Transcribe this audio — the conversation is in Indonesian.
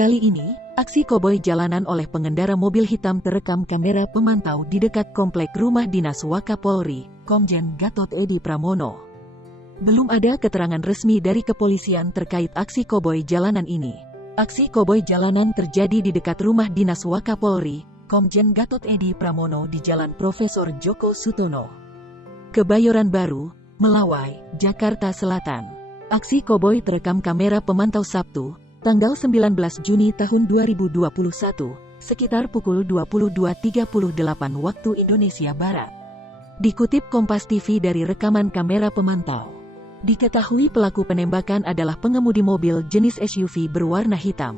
Kali ini, aksi koboi jalanan oleh pengendara mobil hitam terekam kamera pemantau di dekat komplek rumah dinas Wakapolri, Komjen Gatot Edi Pramono. Belum ada keterangan resmi dari kepolisian terkait aksi koboi jalanan ini. Aksi koboi jalanan terjadi di dekat rumah dinas Wakapolri, Komjen Gatot Edi Pramono di Jalan Profesor Djoko Sutono, Kebayoran Baru, Melawai, Jakarta Selatan. Aksi koboi terekam kamera pemantau Sabtu, tanggal 19 Juni tahun 2021, sekitar pukul 22.38 waktu Indonesia Barat. Dikutip Kompas TV dari rekaman kamera pemantau, diketahui pelaku penembakan adalah pengemudi mobil jenis SUV berwarna hitam.